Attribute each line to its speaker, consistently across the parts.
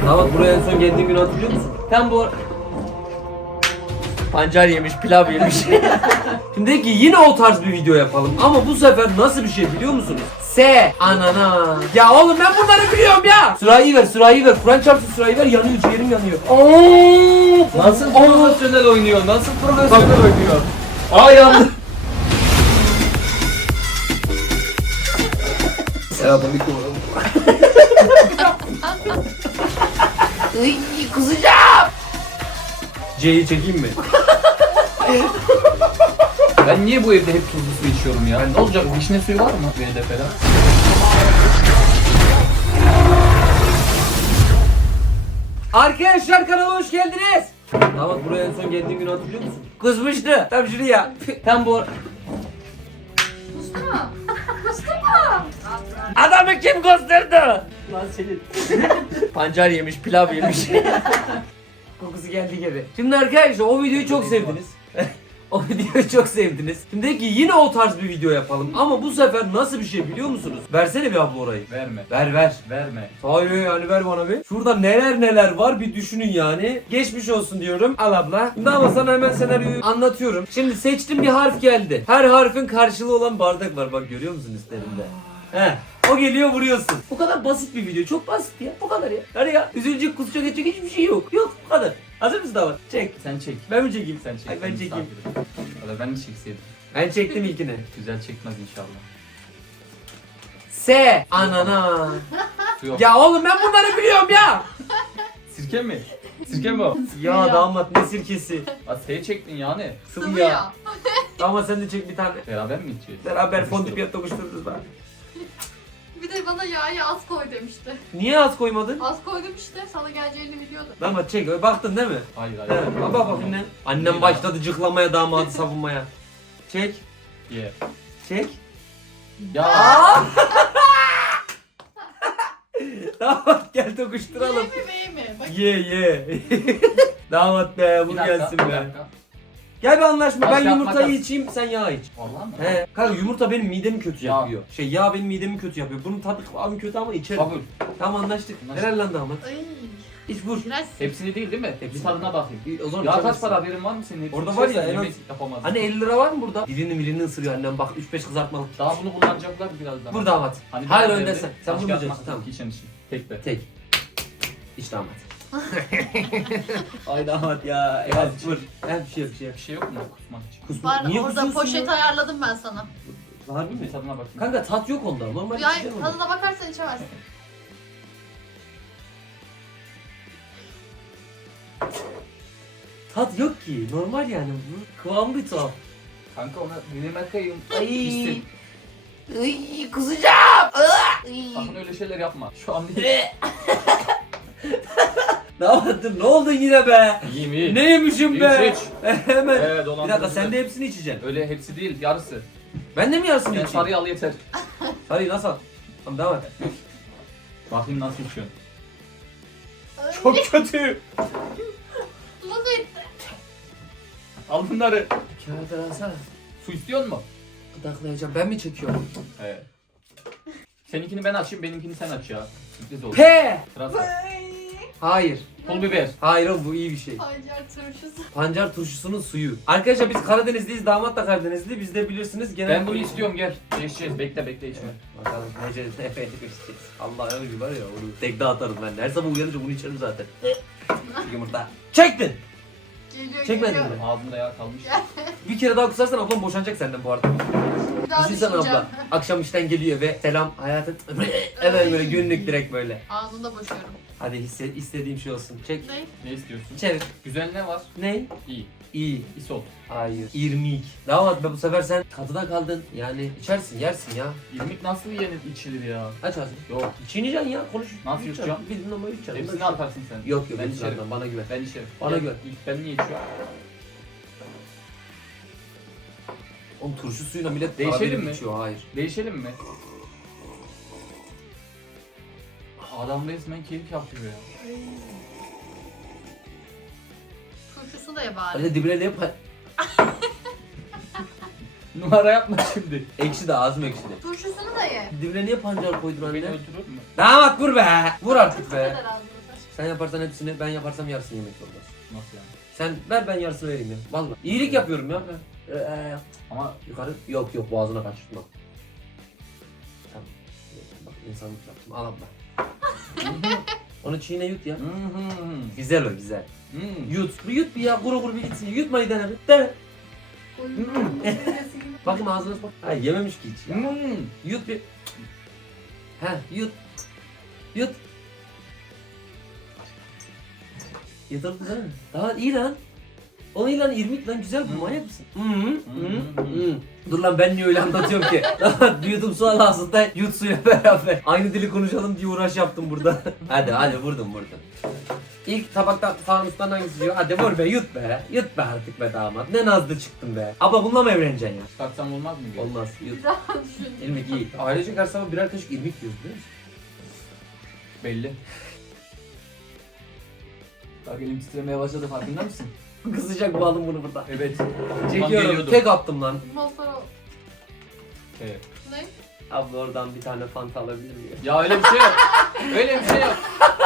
Speaker 1: Damat buraya en son geldiğin günü hatırlıyor musun? Tam bu pancar yemiş, pilav yemiş. Şimdi dedi ki yine o tarz bir video yapalım ama bu sefer nasıl bir şey biliyor musunuz? Anana. Ya oğlum ben bunları biliyorum ya. Sürahi ver. Kur'an çarpsın sürahi ver. Yanıyor, ciğerim yanıyor.
Speaker 2: Nasıl profesyonel oynuyor? Nasıl profesyonel
Speaker 1: Bak.
Speaker 2: oynuyor?
Speaker 1: Aa yandı. Selamünaleyküm. Kızacağım. C'yi çekeyim mi?
Speaker 2: Ben niye bu evde hep tuzlu su içiyorum ya? Ne olacak? Vişne suyu var mı bu evde falan?
Speaker 1: Arkadaşlar kanala hoş geldiniz. Damat buraya en son geldiğin günü hatırlıyor musun? Kızmıştı. Tam şuraya. Tam bu.
Speaker 3: Mustafa!
Speaker 1: Adamı kim kızdırdı? Lan senin. Pancar yemiş, pilav yemiş. Kokusu geldi geri. Şimdi arkadaşlar o videoyu çok sevdiniz. O videoyu çok sevdiniz. Şimdi dedi ki yine o tarz bir video yapalım ama bu sefer nasıl bir şey biliyor musunuz? Versene bir abla orayı.
Speaker 2: Verme.
Speaker 1: Ver.
Speaker 2: Verme.
Speaker 1: Hayır yani ver bana bir. Şurada neler var bir düşünün yani. Geçmiş olsun diyorum. Al abla. Şimdi ama sana hemen senaryoyu anlatıyorum. Şimdi seçtim bir harf geldi. Her harfin karşılığı olan bardak var. Bak görüyor musun üstlerinde? He. O geliyor vuruyorsun. Bu kadar basit bir video. Çok basit ya. Bu kadar ya. Hadi ya. Üzülecek, kusacak, edecek hiçbir şey yok. Yok bu kadar. Hazır mısın damat? Çek.
Speaker 2: Sen çek.
Speaker 1: Ben mi çekeyim?
Speaker 2: Sen çek.
Speaker 1: Ay, ben çekeyim.
Speaker 2: Valla ben de çekseydim.
Speaker 1: Ben çektim ilkini.
Speaker 2: Güzel çekmez inşallah.
Speaker 1: Anana.
Speaker 2: Su yok.
Speaker 1: Ya oğlum ben bunları biliyorum ya.
Speaker 2: Sirke mi? Sirke mi o?
Speaker 1: Ya damat ne sirkesi.
Speaker 2: Aa, S çektin yani.
Speaker 1: Sıvı ya. Ama sen de çek bir tane.
Speaker 2: Beraber mi içeceğiz?
Speaker 1: Beraber fondip tokuştururuz bari.
Speaker 3: Bir de bana yağı az koy demişti.
Speaker 1: Niye az koymadın?
Speaker 3: Az koydum işte, sana geleceğini biliyordum.
Speaker 1: Damat çek, baktın değil mi?
Speaker 2: Hayır.
Speaker 1: Evet, bak anne. Annem başladı cıklamaya, damadı savunmaya. Çek,
Speaker 2: Ye.
Speaker 1: çek.
Speaker 2: Ya.
Speaker 1: Damat gel tokuşturalım.
Speaker 3: Ye mi? Bak,
Speaker 1: Ye. Damat be, bu
Speaker 2: Bir dakika,
Speaker 1: gelsin
Speaker 2: bir
Speaker 1: be.
Speaker 2: dakika.
Speaker 1: Gel bir anlaşma, ben
Speaker 2: Taş, kağıt,
Speaker 1: yumurtayı
Speaker 2: makas.
Speaker 1: içeyim, sen yağ iç.
Speaker 2: Vallahi mı?
Speaker 1: He, kanka yumurta benim midemi kötü
Speaker 2: Yağ.
Speaker 1: yapıyor. Yağ benim midemi kötü yapıyor. Bunun tadı kıvamı kötü ama içerim.
Speaker 2: Kabul.
Speaker 1: Tamam anlaştık.
Speaker 2: Anlaştık.
Speaker 1: Helal lan damat.
Speaker 3: ay.
Speaker 1: İç vur.
Speaker 3: Biraz
Speaker 2: Hepsini değil mi?
Speaker 1: Hepsini.
Speaker 2: Bir tadına bakayım.
Speaker 1: O zaman
Speaker 2: Ya kaç
Speaker 1: içemezsin.
Speaker 2: para haberin var mı senin? Hepsini
Speaker 1: Orada var ya,
Speaker 2: içersen
Speaker 1: en az-
Speaker 2: yemek yapamazsın.
Speaker 1: Hani 50 lira var mı burada? Birini ısırıyor annem bak 3-5 kızartmalık.
Speaker 2: Daha bunu kullanacaklar birazdan.
Speaker 1: Vur damat.
Speaker 2: Hani
Speaker 1: Hayır
Speaker 2: biraz
Speaker 1: öndesin.
Speaker 2: evde
Speaker 1: Sen
Speaker 2: taş,
Speaker 1: vurmayacaksın
Speaker 2: kağıt,
Speaker 1: tamam.
Speaker 2: makas, kişinin işi. Tek be.
Speaker 1: Tek. İç damat. Ay damat ya.
Speaker 2: Biraz
Speaker 1: Evet, vur. Bir şey yok.
Speaker 2: Bir şey yok mu kusmak için?
Speaker 1: Kusma.
Speaker 3: Var,
Speaker 1: Niye
Speaker 3: orada
Speaker 1: kusuyorsun
Speaker 3: poşet
Speaker 1: ya?
Speaker 3: ayarladım ben sana.
Speaker 1: Harbi
Speaker 2: Bir
Speaker 1: mi?
Speaker 2: tadına bakayım.
Speaker 1: Kanka tat yok onda. Normal
Speaker 3: Ya
Speaker 1: içeceğim onu.
Speaker 3: tadına bakarsan içemezsin.
Speaker 1: Tat yok ki. Normal yani. Bu kıvamı bir tuhaf.
Speaker 2: Kanka ona dilime kayayım.
Speaker 1: Ay.
Speaker 2: İçsin.
Speaker 1: Ay kusacağım.
Speaker 2: Sakın öyle şeyler yapma. Şu an değil.
Speaker 1: Damat dur ne oldu yine be?
Speaker 2: İyiyim iyi.
Speaker 1: Ne yemişim be?
Speaker 2: İç,
Speaker 1: Hemen.
Speaker 2: Evet
Speaker 1: Bir
Speaker 2: olan.
Speaker 1: dakika sen de hepsini içeceksin.
Speaker 2: Öyle hepsi değil yarısı.
Speaker 1: Ben de mi yarısını
Speaker 2: Sen
Speaker 1: içeyim?
Speaker 2: sarıyı al yeter.
Speaker 1: Sarıyı nasıl al? Tamam devam et.
Speaker 2: Bakayım nasıl içiyorsun.
Speaker 3: Ay,
Speaker 1: Çok kötü.
Speaker 3: nasıl etti?
Speaker 2: Al bunları.
Speaker 1: Kağıdı alsana.
Speaker 2: Su istiyor mu?
Speaker 1: Gıdaklayacağım. Ben mi çekiyorum?
Speaker 2: Evet. Seninkini ben açayım, benimkini sen aç ya. Sürpriz oldu.
Speaker 1: P.
Speaker 2: Pırasa.
Speaker 3: Ay.
Speaker 1: Hayır.
Speaker 2: Pul biber.
Speaker 1: Hayır oğlum bu iyi bir şey.
Speaker 3: Pancar turşusu.
Speaker 1: Pancar turşusunun suyu. Arkadaşlar biz Karadenizliyiz, damat da Karadenizli. Biz de bilirsiniz genel...
Speaker 2: Ben bunu istiyorum gel. Değişeceğiz. Bekle içme.
Speaker 1: Bakalım nece efendim içeceğiz. Allah ömrü var ya onu tekde atarım ben. Her sabah uyanınca bunu içerim zaten. Yumurta. Çektin.
Speaker 3: Geliyor
Speaker 1: Çekmedin
Speaker 3: geliyor.
Speaker 1: mi?
Speaker 2: Ağzımda yağ kalmış.
Speaker 1: Bir kere daha kusarsan ablam boşanacak senden bu arada.
Speaker 3: Bir daha
Speaker 1: Düşünsene
Speaker 3: düşüneceğim.
Speaker 1: abla. Akşam işten geliyor ve selam hayatım. Evet böyle günlük direkt böyle.
Speaker 3: Ağzında boşuyorum.
Speaker 1: Hadi istediğim şey olsun. Çek.
Speaker 3: Ne?
Speaker 2: Ne istiyorsun?
Speaker 1: Çevir.
Speaker 2: Güzel ne var?
Speaker 1: Ne?
Speaker 2: İyi.
Speaker 1: İyi.
Speaker 2: İsot.
Speaker 1: Hayır. İrmik. Damat be bu sefer sen katıda kaldın. Yani içersin yersin ya.
Speaker 2: İrmik nasıl yenir içilir ya?
Speaker 1: Aç ağzını.
Speaker 2: Yok.
Speaker 1: Çiğneyeceksin ya konuş.
Speaker 2: Nasıl yutacağım?
Speaker 1: Bildiğin ama yutacaksın.
Speaker 2: Hepsini atarsın sen.
Speaker 1: Yok yok
Speaker 2: Ben
Speaker 1: ben
Speaker 2: içerim.
Speaker 1: bana güven.
Speaker 2: Ben içerim.
Speaker 1: Bana
Speaker 2: Gel,
Speaker 1: güven.
Speaker 2: İlk ben niye içiyorum?
Speaker 1: Oğlum turşu suyuna millet
Speaker 2: Değişelim
Speaker 1: kahveli
Speaker 2: mi?
Speaker 1: içiyor. Hayır.
Speaker 2: Değişelim mi? Adam resmen keyif yapıyor ya.
Speaker 3: Turşusu da ye bari.
Speaker 1: Hadi dibine ne
Speaker 2: Numara yapma şimdi.
Speaker 1: ekşi de ağzım ekşidi.
Speaker 3: Turşusunu da ye.
Speaker 1: Dibine niye pancar koydun
Speaker 2: Beni
Speaker 1: anne?
Speaker 2: öldürür mü?
Speaker 1: Damat vur be. Vur artık
Speaker 3: Bu
Speaker 1: be.
Speaker 3: kadar ağzına taş.
Speaker 1: Sen yaparsan hepsini, ben yaparsam yarısını yemek zorundasın.
Speaker 2: Nasıl yani?
Speaker 1: Sen ver, ben yarısını vereyim ya. Vallahi. İyilik yapıyorum ya ben.
Speaker 2: Ama
Speaker 1: Yukarı. Yok yok, boğazına kaçırtma. Tamam. Bak insanlık yaptım. Al abla. Onu çiğne yut ya. Güzel o güzel. Yut. Bir yut bir ya. Kuru kuru bir gitsin. Yutmayı dene bir. Dene. Bakayım ağzına bak. Ha yememiş ki hiç ya. Yut bir. He yut. Yut. Yeter güzel mi? Daha iyi lan. O iyi lan, irmik lan, güzel bu, manyak mısın? Dur lan, ben niye öyle anlatıyorum ki? YouTube sual aslında yut suyla beraber. Aynı dili konuşalım diye uğraş yaptım burada. hadi vurdum. İlk tabaktan fanustan hangisi diyor? Hadi vur be, yut be. Yut be artık be damat. Ne nazlı çıktın be. Abla bununla mı evleneceksin ya?
Speaker 2: çıkartsam olmaz mı?
Speaker 1: Olmaz, yut.
Speaker 3: Bir daha düşün.
Speaker 1: İrmik iyi. Ailecek her sabah birer kaşık irmik yiyoruz biliyor musun?
Speaker 2: Belli. Bak elim titremeye başladı, farkında mısın?
Speaker 1: Kızacak bu, aldım bunu burada.
Speaker 2: Evet.
Speaker 1: Çekiyorum.
Speaker 2: geliyordum.
Speaker 1: Tek attım lan.
Speaker 3: Masara.
Speaker 2: Evet.
Speaker 3: Ne?
Speaker 1: Abla oradan bir tane fanta alabilir miyim?
Speaker 2: Ya öyle bir şey yok. Öyle bir şey yok.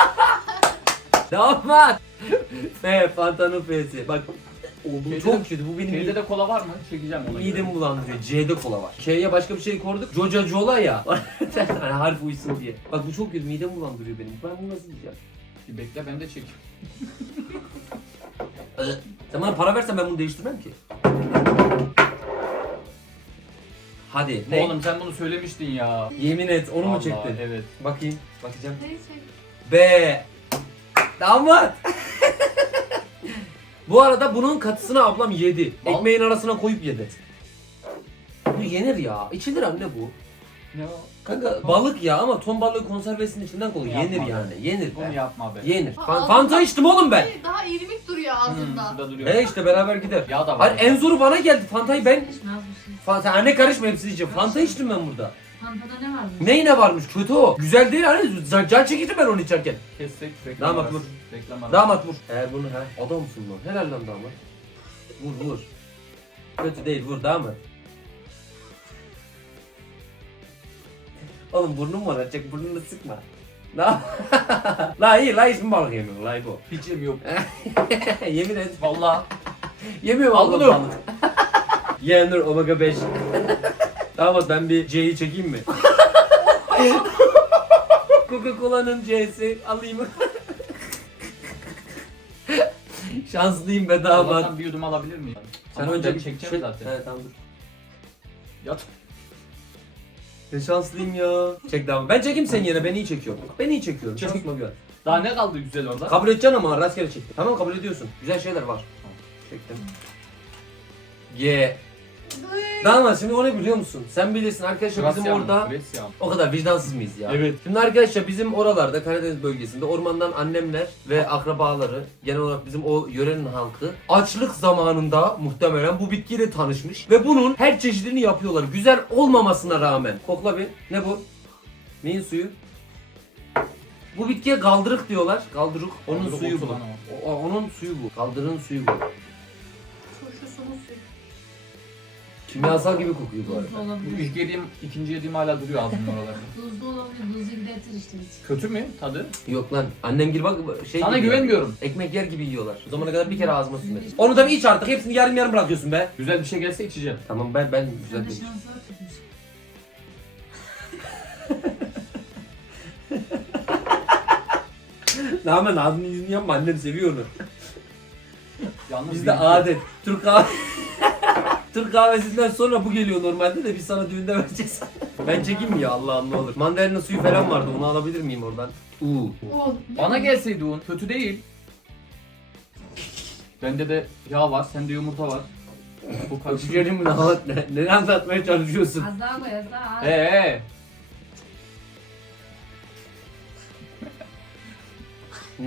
Speaker 1: Damat! Fanta'nın F'si. Bak oldu
Speaker 2: Şeyde
Speaker 1: çok
Speaker 2: de-
Speaker 1: kötü. Bu benim
Speaker 2: Şeyde de kola var mı? Çekeceğim ona.
Speaker 1: midemi bulandırıyor. C'de kola var. K'ye başka bir şey koyduk. Joja Jola ya. Hani harf uysun diye. Bak bu çok kötü. Midemi bulandırıyor benim. Ben bunu nasıl yiyeceğim?
Speaker 2: Bir bekle, ben de çek.
Speaker 1: Sen bana para versen ben bunu değiştirmem ki. Hadi. Ne?
Speaker 2: Oğlum sen bunu söylemiştin ya.
Speaker 1: Yemin et, onu mu
Speaker 2: Vallahi,
Speaker 1: çektin?
Speaker 2: Evet.
Speaker 1: Bakayım. Bakacağım.
Speaker 3: Neyse.
Speaker 1: B. Damat. Bu arada bunun katısını ablam yedi.
Speaker 2: Bal-
Speaker 1: Ekmeğin arasına koyup yedi. Bu yenir ya. İçilir anne bu.
Speaker 2: Ne o?
Speaker 1: Kanka balık ya, ama ton balığı konservesinin içinden koyuyor.
Speaker 2: Yapma
Speaker 1: Yenir
Speaker 2: be.
Speaker 1: yani. Yenir
Speaker 2: Bunu
Speaker 1: be.
Speaker 2: yapma be.
Speaker 1: Yenir.
Speaker 3: Aa,
Speaker 1: Fanta içtim oğlum ben.
Speaker 3: Daha irmik duruyor ağzında.
Speaker 2: Şurada duruyor.
Speaker 1: He işte beraber gider.
Speaker 2: Yağ da var.
Speaker 1: Hayır, en zoru bana geldi. Fantayı ben...
Speaker 4: Hiç nazmışsın.
Speaker 1: Fanta, anne karışma, hepsini içeceğim. Fanta içtim ben burada.
Speaker 4: Fantada ne varmış?
Speaker 1: Neyine varmış? Kötü o. Güzel değil hani. Can çekici ben onu içerken.
Speaker 2: Kessek reklam
Speaker 1: Damat
Speaker 2: arası.
Speaker 1: vur.
Speaker 2: Reklam arası.
Speaker 1: Damat vur. Eğer bunu he. Adamsın lan. Helal lan damat. Vur. Kötü değil, vur damat. Oğlum burnum var, açacak, burnunu sıkma. La iyi, la hiç mi balık yemiyorsun, la bu.
Speaker 2: Hiç yemiyorum.
Speaker 1: Yemin et.
Speaker 2: Vallahi.
Speaker 1: Yemiyorum
Speaker 2: Al
Speaker 1: Allah
Speaker 2: bunu.
Speaker 1: balık. Yenir omega 5. Damat ben bir C'yi çekeyim mi? Coca-Cola'nın C'si alayım. Şanslıyım be damat.
Speaker 2: Allah'tan bir yudum alabilir miyim?
Speaker 1: Sen
Speaker 2: Ama
Speaker 1: önce
Speaker 2: ben
Speaker 1: bir
Speaker 2: çekeceğim zaten.
Speaker 1: Evet tamam dur.
Speaker 2: Yat.
Speaker 1: Ne şanslıyım ya. Çek damat. Ben çekeyim senin yerine, ben iyi çekiyorum. Ben iyi çekiyorum.
Speaker 2: Çek.
Speaker 1: Şansıma güven.
Speaker 2: Daha ne kaldı güzel orada?
Speaker 1: Kabul edeceksin ama rastgele çektim. Tamam, kabul ediyorsun. Güzel şeyler var.
Speaker 2: Tamam.
Speaker 1: Çektim. G. Damat şimdi o ne biliyor musun? Sen bilirsin arkadaşlar, bizim
Speaker 2: Graciam,
Speaker 1: orada
Speaker 2: Graciam.
Speaker 1: o kadar vicdansız mıyız ya?
Speaker 2: Evet.
Speaker 1: Şimdi arkadaşlar bizim oralarda, Karadeniz bölgesinde ormandan annemler ve akrabaları, genel olarak bizim o yörenin halkı açlık zamanında muhtemelen bu bitkiyle tanışmış ve bunun her çeşidini yapıyorlar. Güzel olmamasına rağmen. Kokla bir. Ne bu? Neyin suyu? Bu bitkiye kaldırık diyorlar. Kaldırık. Onun
Speaker 2: Kaldırık
Speaker 1: suyu
Speaker 2: otu
Speaker 1: bu.
Speaker 2: lan
Speaker 1: Onun suyu bu. Kaldırığın suyu bu.
Speaker 3: Turşusunun suyu.
Speaker 1: Kimyasal gibi kokuyor bu arada.
Speaker 4: Tuzlu olabilir.
Speaker 2: İlk yediğim, ikinci yediğim hala duruyor ağzımın oralarda.
Speaker 4: Tuzlu olabilir. Tuzlu gidetir işte hiç.
Speaker 2: Kötü mü tadı?
Speaker 1: Yok lan, annem gibi bak şey
Speaker 2: Sana
Speaker 1: gibi
Speaker 2: güvenmiyorum.
Speaker 1: ekmek yer gibi yiyorlar. O zamana kadar bir kere ağzıma sürmedim. Onu da bir iç artık, hepsini yarım yarım bırakıyorsun be.
Speaker 2: Güzel bir şey gelse içeceğim.
Speaker 1: Tamam ben güzel
Speaker 4: Sende
Speaker 1: bir
Speaker 4: şans var tutmuş.
Speaker 1: Rağmen ağzını yüzünü yapma, annem seviyor onu.
Speaker 2: Yalnız
Speaker 1: Bizde
Speaker 2: bir-
Speaker 1: adet. Türk kahvesinden sonra bu geliyor normalde de biz sana düğünde vereceğiz. Ben çekeyim mi ya, Allah'ım ne olur. Mandalina suyu falan vardı, onu alabilir miyim oradan?
Speaker 3: Oh,
Speaker 2: Bana gelseydi un, kötü değil. Bende de yağ var, sende yumurta var. Bu karışık.
Speaker 1: Kaçırıyorum mu ne anlatmaya çalışıyorsun?
Speaker 4: Az daha koy az daha. Az.
Speaker 1: Hı?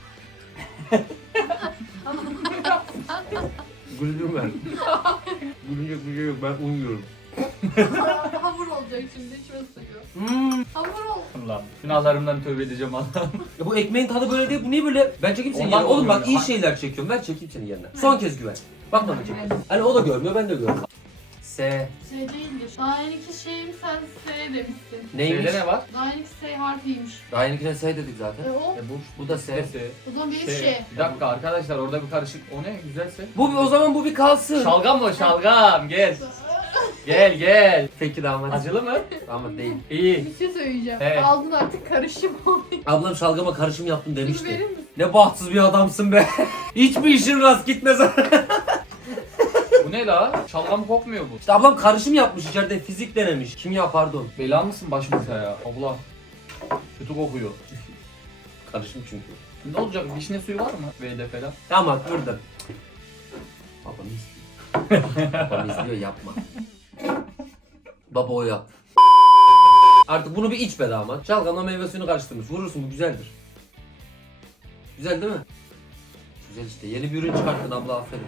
Speaker 1: Gülüyorum ben. Gülünecek bir şey yok, ben uyuyorum.
Speaker 3: Hamur olacak şimdi içme suyu.
Speaker 1: Hmm.
Speaker 3: Hamur ol.
Speaker 2: Lan günahlarımdan tövbe edeceğim Allah'ım.
Speaker 1: Ya bu ekmeğin tadı böyle değil, bu niye böyle? Ben çekeyim seni
Speaker 2: Ondan
Speaker 1: yerine. Oğlum bak
Speaker 2: korkuyorum
Speaker 1: iyi
Speaker 2: ya.
Speaker 1: şeyler çekiyorum, ben çekeyim senin yerine. Son kez güven. Bak bana çek. Hani o da görmüyor, ben de görmüyorum. S.
Speaker 3: Şey değildir. Daha yeniki şeyim sen S demişsin.
Speaker 1: Neymiş?
Speaker 2: Şeyde ne var?
Speaker 3: Daha yeniki S harfiymiş.
Speaker 1: Daha yenikine S dedik zaten.
Speaker 3: O.
Speaker 1: Bu da S.
Speaker 2: S.
Speaker 3: O zaman benim
Speaker 2: Şey.
Speaker 3: şey.
Speaker 2: Bir dakika arkadaşlar orada bir karışık. O ne güzelse.
Speaker 1: O zaman bu bir kalsın.
Speaker 2: Şalgam o şalgam gel. Gel gel.
Speaker 1: Peki damat.
Speaker 2: Acılı mı?
Speaker 1: Damat değil.
Speaker 2: İyi.
Speaker 3: Bir şey söyleyeceğim.
Speaker 2: Evet.
Speaker 3: Aldın artık karışım oluyor.
Speaker 1: Ablam şalgama karışım yaptım
Speaker 3: Bunu verir
Speaker 1: demişti.
Speaker 3: misin?
Speaker 1: Ne bahtsız bir adamsın be. Hiçbir işin rast gitmez.
Speaker 2: Bu ne la? Şalgam kokmuyor bu.
Speaker 1: İşte ablam karışım yapmış, içeride fizik denemiş. Kimya pardon.
Speaker 2: Bela mısın başımıza ya? Allah. Kötü kokuyor.
Speaker 1: Karışım çünkü.
Speaker 2: Ne olacak? Vişne suyu var mı? V'de falan.
Speaker 1: Tamam burada. Babam izliyor. Babam izliyor, yapma. Baba o yap. Artık bunu bir iç be damat. Şalgamla meyve suyunu karıştırmış. Vurursun, bu güzeldir. Güzel değil mi? Güzel işte. Yeni bir ürün çıkarttın abla, aferin.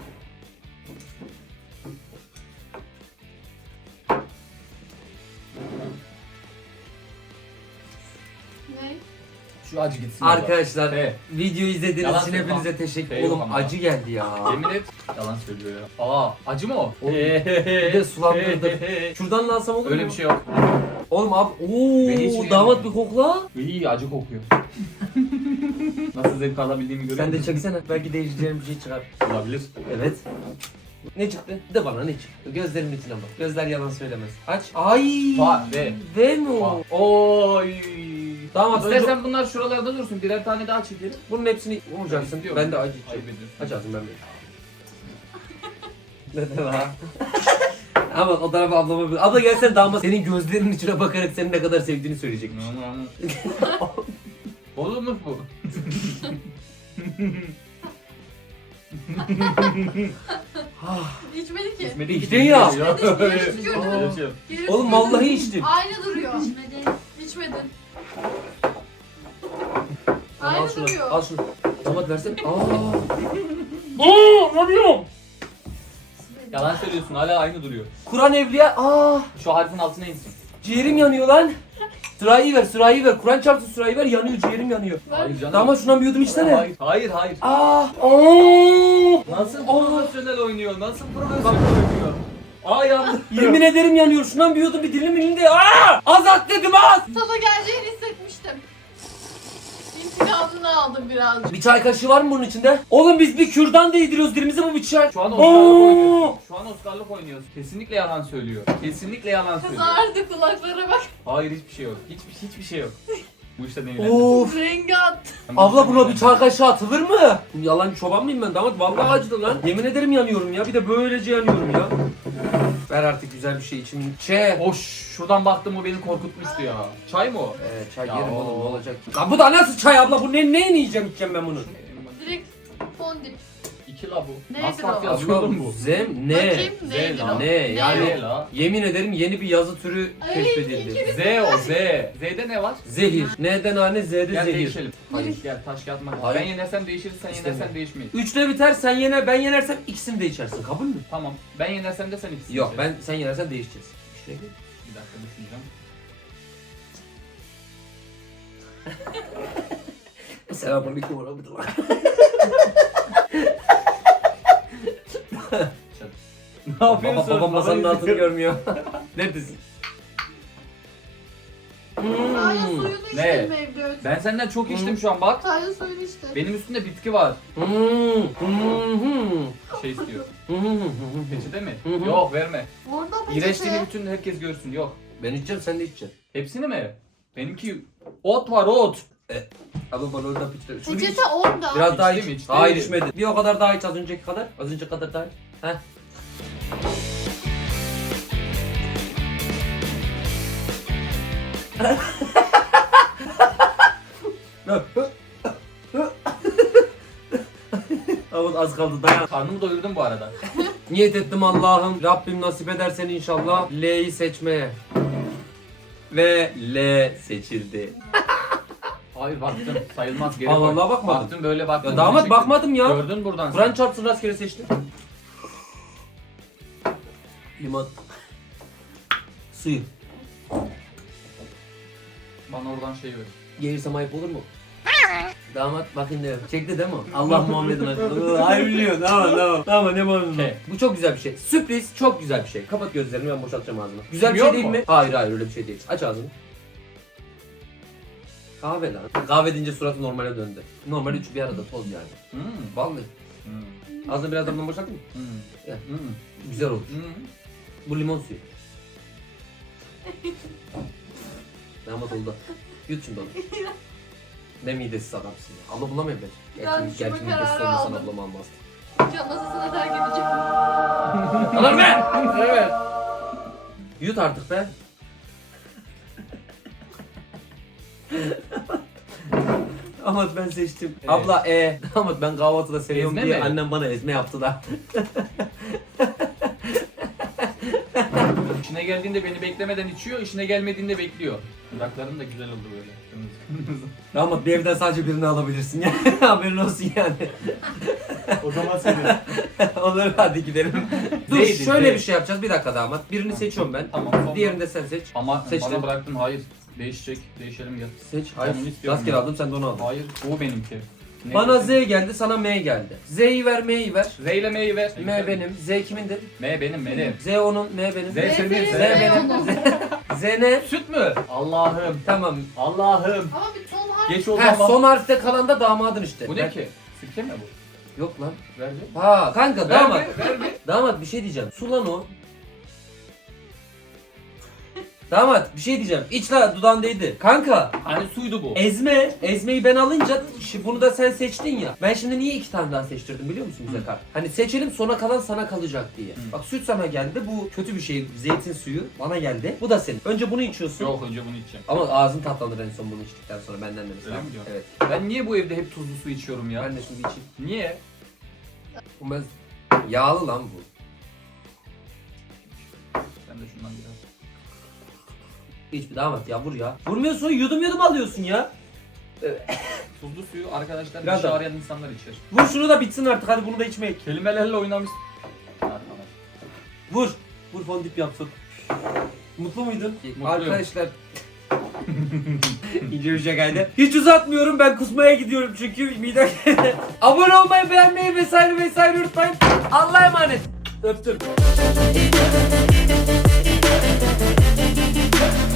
Speaker 3: Ne?
Speaker 2: Şu acı gitsin.
Speaker 1: Arkadaşlar
Speaker 2: Evet.
Speaker 1: video izlediğiniz
Speaker 2: Yalan
Speaker 1: için
Speaker 2: söyleme.
Speaker 1: hepinize teşekkür
Speaker 2: Şey
Speaker 1: ederim.
Speaker 2: yok
Speaker 1: Oğlum
Speaker 2: ama.
Speaker 1: acı geldi ya.
Speaker 2: Yemin et. Yalan söylüyor ya. Aa acı mı o?
Speaker 1: Oğlum, bir de sulandırdım. Şuradan da alsam olur mu?
Speaker 2: Öyle bir şey yok.
Speaker 1: Oğlum abi,
Speaker 2: Ben hiç
Speaker 1: ooo damat
Speaker 2: yemedim.
Speaker 1: bir kokla.
Speaker 2: İyi acı kokuyor. Nasıl zevk alabildiğimi görüyor
Speaker 1: Sen de
Speaker 2: musun?
Speaker 1: çeksene. Belki değişeceğim bir şey çıkar.
Speaker 2: Olabilir.
Speaker 1: Evet. Ne çıktı? De bana ne çıktı? Gözlerimin içine bak. Gözler yalan söylemez. Aç. Ay.
Speaker 2: Fa, V.
Speaker 1: V mi o?
Speaker 2: Oy.
Speaker 1: Damat önce
Speaker 2: İstersen bunlar şuralarda dursun. Birer tane daha çekelim.
Speaker 1: bunun hepsini vuracaksın.
Speaker 2: İstiyor
Speaker 1: Ben de
Speaker 2: musun?
Speaker 1: acı içeceğim.
Speaker 2: Ayıp ediyorsun.
Speaker 1: Aç ağzını ben de. Neden ha? Ama o tarafa ablama bir... Abla gelsen damat senin gözlerinin içine bakarak seni ne kadar sevdiğini söyleyecekmiş.
Speaker 2: Olur mu bu?
Speaker 3: İçmedi ki.
Speaker 2: İçmedi
Speaker 1: İçtin ya.
Speaker 3: İçmedi, içmedi.
Speaker 1: Aa.
Speaker 3: Gerisi
Speaker 1: Oğlum vallahi içtim.
Speaker 3: Aynı duruyor.
Speaker 4: İçmedi.
Speaker 3: İçmedin.
Speaker 1: Tamam, al
Speaker 3: Aynı
Speaker 1: şunu.
Speaker 3: duruyor.
Speaker 1: Al şunu. Damat versene. Aa.
Speaker 2: Ne yapıyorsun? Yalan söylüyorsun hala aynı duruyor.
Speaker 1: Kur'an evliya. Aa.
Speaker 2: Şu harfin altına insin.
Speaker 1: Ciğerim yanıyor lan. Sırayı ver, sırayı ver. Kur'an çarpsın, sırayı ver. Yanıyor, ciğerim yanıyor.
Speaker 2: Hayır canım.
Speaker 1: Damat şundan bir yudum içsene.
Speaker 2: Hayır hayır. hayır.
Speaker 1: Aa. Oo.
Speaker 2: Nasıl profesyonel oynuyor? Nasıl profesyonel oynuyor? Aa yandı.
Speaker 1: Yemin ederim yanıyor. Şundan bir yudum, bir dilimin elinde. Aa! Az at dedim, az.
Speaker 3: Sana geleceğini hissetmiştim. İntikamını aldım birazcık.
Speaker 1: Bir çay kaşığı var mı bunun içinde? Oğlum biz bir kürdan değdiriyoruz dilimize, bu bir çay.
Speaker 2: Şu an Oscar'lık
Speaker 1: Oo.
Speaker 2: oynuyorsun. Şu an Oscar'lık oynuyorsun. Kesinlikle yalan söylüyor. Kesinlikle yalan söylüyor.
Speaker 3: Kızardı kulaklara bak.
Speaker 2: Hayır hiçbir şey yok. Hiçbir şey yok. Bu işte ne
Speaker 1: Of.
Speaker 3: Rengi attı.
Speaker 1: Abla buna bir çay kaşığı atılır mı? Yalan çoban mıyım ben damat? Vallahi acıdı lan. Yemin ederim yanıyorum ya. Bir de böylece yanıyorum ya. Ver artık güzel bir şey içimin.
Speaker 2: Hoş. Şuradan baktım o beni korkutmuştu ya. Çay mı o?
Speaker 1: Çay
Speaker 2: Ya
Speaker 1: yerim
Speaker 2: o.
Speaker 1: oğlum, ne olacak ki? Lan bu da nasıl çay abla? Bu neyini yiyeceğim, içeceğim ben bunu?
Speaker 3: Direkt fondip.
Speaker 2: İki la bu.
Speaker 3: Neydi
Speaker 2: Nasıl
Speaker 3: o?
Speaker 2: harf yazıyor oğlum bu?
Speaker 1: Zem ne?
Speaker 3: Bakayım neydi
Speaker 2: lan.
Speaker 3: o?
Speaker 1: Ne? Yani
Speaker 2: Ne la?
Speaker 1: yemin ederim yeni bir yazı türü
Speaker 3: Ay,
Speaker 1: keşfedildi.
Speaker 3: ikimiz-
Speaker 2: Z o Z. Z'de ne var?
Speaker 1: Zehir. N'den hane, Z'de
Speaker 2: Gel
Speaker 1: zehir.
Speaker 2: değişelim.
Speaker 1: Hayır.
Speaker 2: Gel taş kağıt makas.
Speaker 1: Hayır.
Speaker 2: Ben yenersem değişiriz, sen
Speaker 1: İstemiyorum.
Speaker 2: yenersen değişmeyiz.
Speaker 1: 3'le biter, sen yener, ben yenersem ikisini de içersin. Kabul mü?
Speaker 2: Tamam. Ben yenersem de sen ikisini
Speaker 1: Yok,
Speaker 2: içersin.
Speaker 1: sen yenersen değişeceğiz. İşte.
Speaker 2: Bir dakika düşüneceğim.
Speaker 1: Selamünaleyküm ve rahmetullah.
Speaker 2: Ne yapıyorsun?
Speaker 1: Babam masanın altını görmüyor. Neredesin?
Speaker 3: Tayyip suyunu içtim
Speaker 2: Ne?
Speaker 3: evde.
Speaker 2: Ben senden çok içtim şu an bak.
Speaker 3: Tayyip suyunu içtim.
Speaker 2: Benim üstümde bitki var.
Speaker 1: Hmm.
Speaker 2: Şey istiyor.
Speaker 1: Hmm.
Speaker 2: Peçete mi?
Speaker 1: Hı hı.
Speaker 2: Yok verme.
Speaker 3: Orada peçete.
Speaker 2: İğrençliğini bütün herkes görsün. Yok.
Speaker 1: Ben içeceğim, sen de içeceksin.
Speaker 2: Hepsini mi? Benimki ot var ot.
Speaker 1: Abi bana orada piçler. Şunu iç.
Speaker 3: Peçete orada.
Speaker 1: Biraz daha
Speaker 2: İçtim,
Speaker 1: iç.
Speaker 2: içtim.
Speaker 1: Hayır içmedi. Bir o kadar daha iç, az önceki kadar. Az önceki kadar daha iç. Heh. Ama az kaldı, dayan.
Speaker 2: Karnımı doyurdum bu arada.
Speaker 1: Niyet ettim Allah'ım. Rabbim nasip edersen inşallah L'yi seçmeye. Ve L seçildi.
Speaker 2: Hayır baktım. Sayılmaz geri
Speaker 1: Allah
Speaker 2: koy.
Speaker 1: Allah, bakmadın.
Speaker 2: Baktım böyle baktım.
Speaker 1: Ya damat
Speaker 2: Çektim.
Speaker 1: bakmadım ya.
Speaker 2: Gördün buradan.
Speaker 1: Kur'an çarpsın, rastgele seçtim. Limon. Suyu.
Speaker 2: Bana oradan şey ver.
Speaker 1: Gelirsem ayıp olur mu? Damat bakın diyor. Çekti değil mi? Allah Muhammed'in aşkına. Hayır biliyor. Tamam ne var?
Speaker 2: Okey.
Speaker 1: Bu çok güzel bir şey. Sürpriz çok güzel bir şey. Kapat gözlerini ben boşaltacağım ağzını. Güzel bir
Speaker 2: Yiyor
Speaker 1: şey değil
Speaker 2: mu?
Speaker 1: mi? Hayır öyle bir şey değil. Aç ağzını. Kahve lan. Kahve deyince suratı normale döndü. Normal üçü bir arada toz yani. Vallahi. Ağzını biraz da bundan boşaltayım mı? Ya. Güzel olur. Bu limon suyu. Damat oldu. Yut şimdi onu. Ne midesiz adamsın ya. Abla bulamıyor ben.
Speaker 3: Ben
Speaker 1: Gerçi
Speaker 3: şuna
Speaker 1: midesiz
Speaker 3: kararı
Speaker 1: olmasan
Speaker 3: aldım.
Speaker 1: ablam almazdı.
Speaker 3: Can masasına terk edeceğim.
Speaker 1: Alır be!
Speaker 2: Evet.
Speaker 1: Yut artık be. Damat ben seçtim.
Speaker 2: Evet.
Speaker 1: Abla damat ben kahvaltıda seviyorum
Speaker 2: Ezme
Speaker 1: diye
Speaker 2: mi?
Speaker 1: annem bana ezme yaptı da.
Speaker 2: İşine geldiğinde beni beklemeden içiyor, işine gelmediğinde bekliyor. Dudakların da güzel oldu böyle. Kırmızı.
Speaker 1: Damat bir evden sadece birini alabilirsin ya. Haberin olsun yani.
Speaker 5: O zaman senin.
Speaker 1: Olur hadi gidelim. Dur
Speaker 2: Zeydi,
Speaker 1: şöyle
Speaker 2: zey.
Speaker 1: bir şey yapacağız bir dakika damat. Birini seçiyorum ben.
Speaker 2: Tamam, sonra-
Speaker 1: Diğerini de sen seç.
Speaker 2: Ama
Speaker 1: Seçtim.
Speaker 2: bana bıraktın, hayır. Değişecek, değişelim gel.
Speaker 1: Seç.
Speaker 2: Ben onu istiyorum
Speaker 1: Rastgele
Speaker 2: ya.
Speaker 1: aldım sen de onu aldın.
Speaker 2: Hayır, bu benimki. Ne
Speaker 1: Bana Z
Speaker 2: seçtin?
Speaker 1: geldi sana M geldi. Z'yi ver M'yi ver.
Speaker 2: Z ile M'yi ver.
Speaker 1: M benim. Z kimindir?
Speaker 2: M benim.
Speaker 1: Z onun, M benim.
Speaker 2: Z senin,
Speaker 1: Z
Speaker 2: Z
Speaker 1: benim. Z ne?
Speaker 2: Süt mü? Allah'ım.
Speaker 1: Tamam.
Speaker 2: Allah'ım.
Speaker 3: Ama bir son harf.
Speaker 2: Geç oldu
Speaker 1: Ha,
Speaker 2: ama.
Speaker 1: son harfte kalan da damadın işte.
Speaker 2: Bu ne ki? Sirke mi bu?
Speaker 1: Yok lan.
Speaker 2: Ver bir.
Speaker 1: Ha kanka damat.
Speaker 2: Ver bir.
Speaker 1: Damat bir şey diyeceğim. Su lan o. Damat bir şey diyeceğim. İç la dudağın değdi. Kanka
Speaker 2: Hani suydu bu.
Speaker 1: ezmeyi ben alınca bunu da sen seçtin ya. Ben şimdi niye iki tane daha seçtirdim biliyor musun bize kart? Hani seçelim sona kalan sana kalacak diye. Bak süt sana geldi. Bu kötü bir şey. Zeytin suyu bana geldi. Bu da senin. Önce bunu içiyorsun.
Speaker 2: Yok, önce bunu içeceğim.
Speaker 1: Ama ağzın tatlanır en son bunu içtikten sonra benden de mesela.
Speaker 2: Öyle mi diyorsun?
Speaker 1: Evet.
Speaker 2: Ben niye bu evde hep tuzlu su içiyorum ya?
Speaker 1: Ben de şimdi içeyim.
Speaker 2: Niye?
Speaker 1: Bu ben... Yağlı lan bu.
Speaker 2: Ben de şundan biraz.
Speaker 1: Hiç bir damat ya vur ya. Vurmuyorsun yudum alıyorsun ya.
Speaker 2: Tuzlu suyu arkadaşlar
Speaker 1: Biraz
Speaker 2: dişi
Speaker 1: daha.
Speaker 2: ağrıyan insanlar içer.
Speaker 1: Vur şunu da bitsin artık hadi bunu da içmek.
Speaker 2: Kelimelerle oynamış.
Speaker 1: Vur. Vur fondip yapsın. Mutlu muydun?
Speaker 2: Mutluyum.
Speaker 1: Arkadaşlar. İnce bir şakaydı. Hiç uzatmıyorum ben kusmaya gidiyorum çünkü midem. Abone olmayı, beğenmeyi vesaire unutmayın. Allah'a emanet. Öptüm.